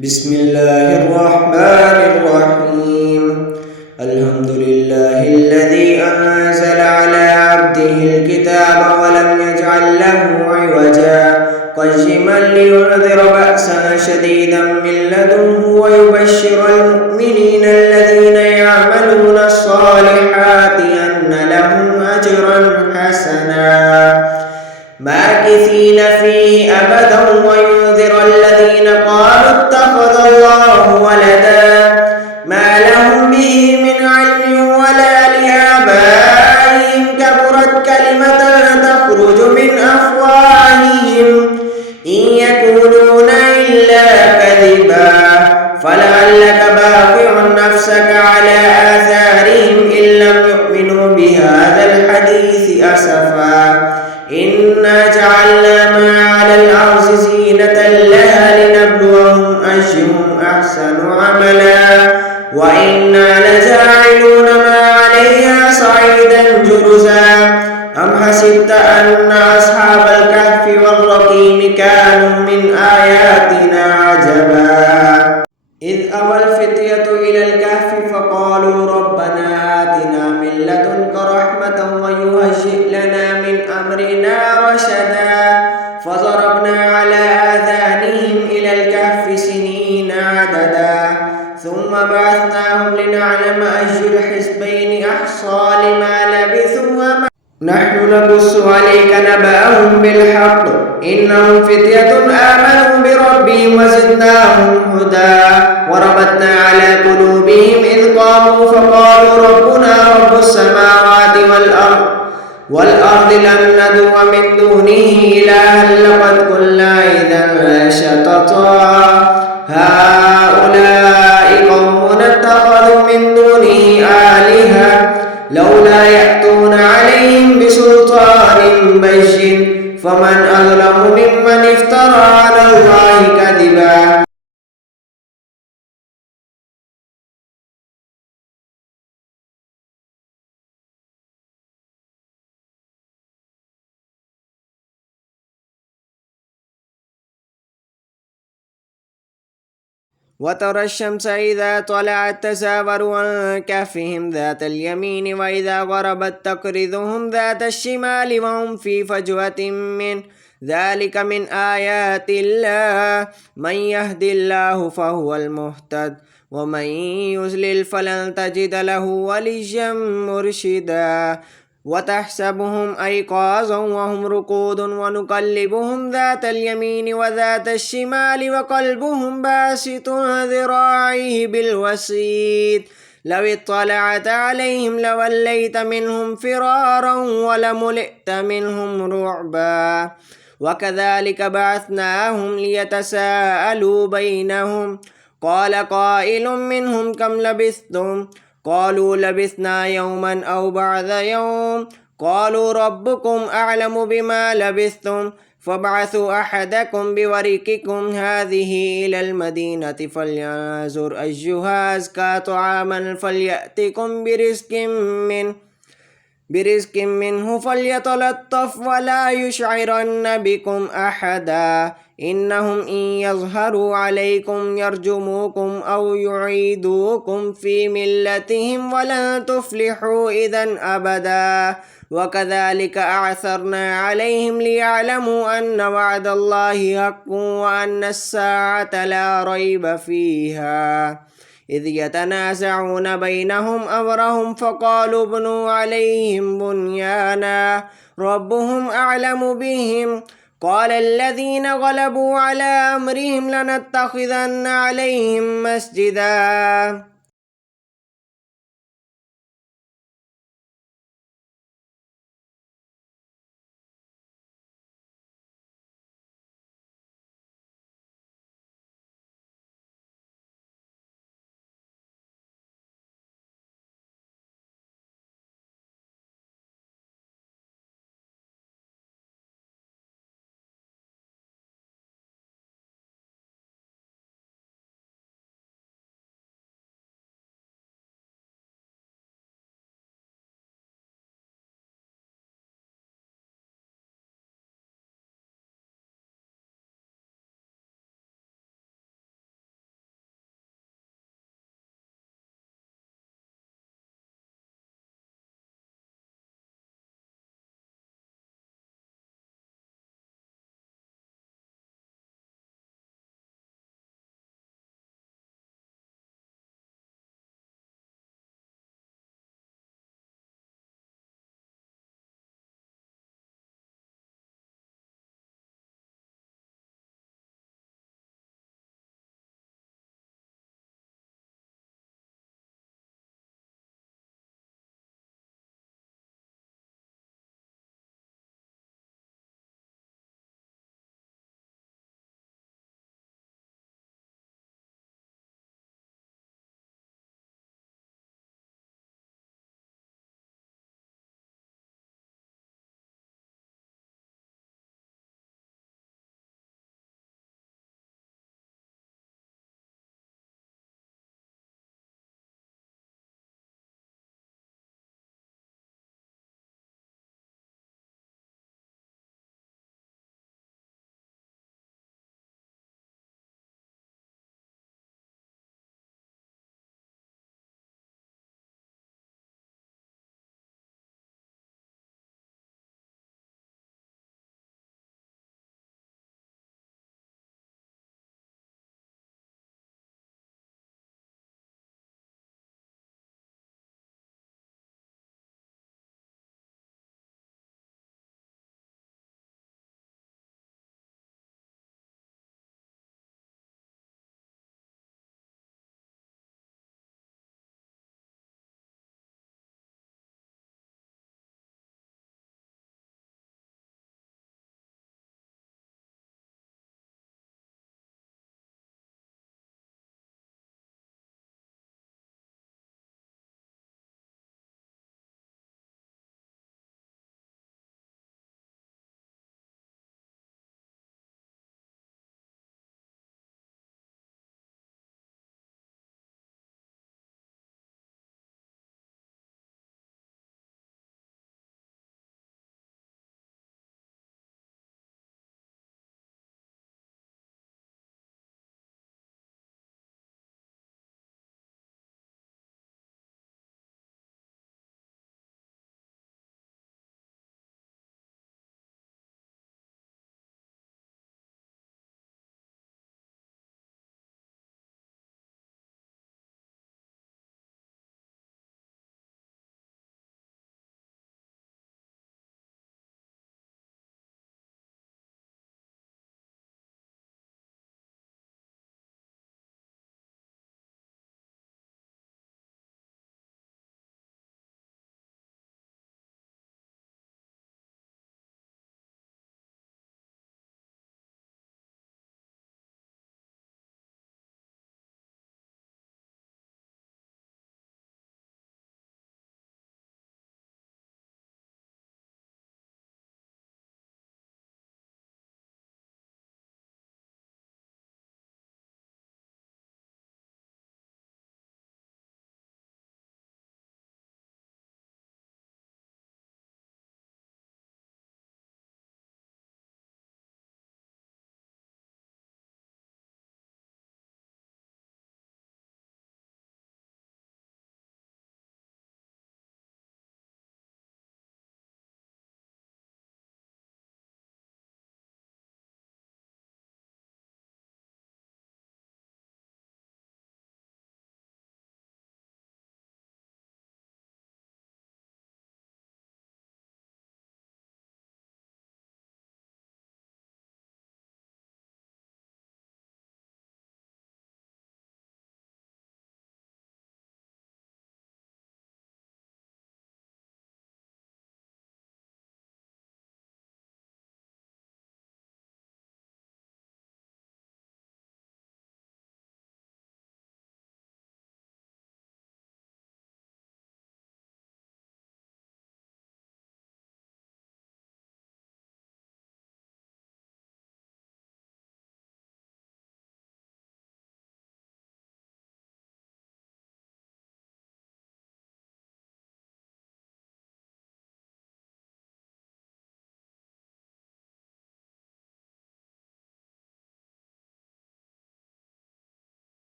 بسم الله الرحمن الرحيم. الحمد لله الذي أنزل على عبده الكتاب ولم يجعل له عوجا قيما لينذر بأسا شديدا من لدنه ويبشر المؤمنين الذين يعملون الصالحات أن لهم أجرا حسنا ماكثين فيه أبدا وينذر الذين قالوا اتخذ الله ولدا ما لهم به من علم ولا لآبائهم كبرت كلمة تخرج من أفواههم إن يقولون إلا كذبا فلعلك باقع نفسك على آثارهم إن لم يؤمنوا بهذا الحديث أسفا إنا جعلنا ما على الأرض زينة لها لنبلوهم أيهم أحسن عملا وإنا لجاعلون ما عليها صعيدا جرزا أم حسبت أن أصحاب الكهف والرقيم كانوا من آياتنا عجبا إذ أوى الفتية إلى الكهف فقالوا ربنا آتنا من لدنك رحمة ويهيئ لنا من أمرنا رشدا فضربنا على آذانهم إلى الكهف سنين عددا ثم بعثناهم لنعلم أي الحزبين أحصى لما لبثوا نحن نقص عليك نبأهم بالحق إنهم فتية آمنوا بربهم وزدناهم هدى وربطنا على قلوبهم إذ قاموا فقالوا ربنا رب السماوات والأرض لن ندعو من دونه إلها لقد قلنا إذا شططا هؤلاء قوم اتخذوا من دونه آلهة لولا يأتون عليهم بسلطان بين فمن أظلم ممن افترى على الله كذبا وترى الشمس إذا طلعت تزاور عن كهفهم ذات اليمين وإذا غربت تقرضهم ذات الشمال وهم في فجوة من ذلك من آيات الله من يهد الله فهو المهتد ومن يضلل فلن تجد له وليا مرشدا وتحسبهم أيقاظا وهم رقود ونقلبهم ذات اليمين وذات الشمال وقلبهم باسط ذراعيه بالوسيد لو اطلعت عليهم لوليت منهم فرارا ولملئت منهم رعبا وكذلك بعثناهم ليتساءلوا بينهم قال قائل منهم كم لبثتم قالوا لبثنا يوما أو بعض يوم قالوا ربكم أعلم بما لبثتم فابعثوا أحدكم بورقكم هذه إلى المدينة فلينظر أيها أزكى طعاما فليأتكم برزق منه فليتلطف ولا يشعرن بكم أحدا إنهم إن يظهروا عليكم يرجموكم أو يعيدوكم في ملتهم ولن تفلحوا إذا أبدا وكذلك أعثرنا عليهم ليعلموا أن وعد الله حق وأن الساعة لا ريب فيها إذ يتنازعون بينهم أمرهم فقالوا ابنوا عليهم بنيانا ربهم أعلم بهم قال الذين غلبوا على أمرهم لنتخذن عليهم مسجدا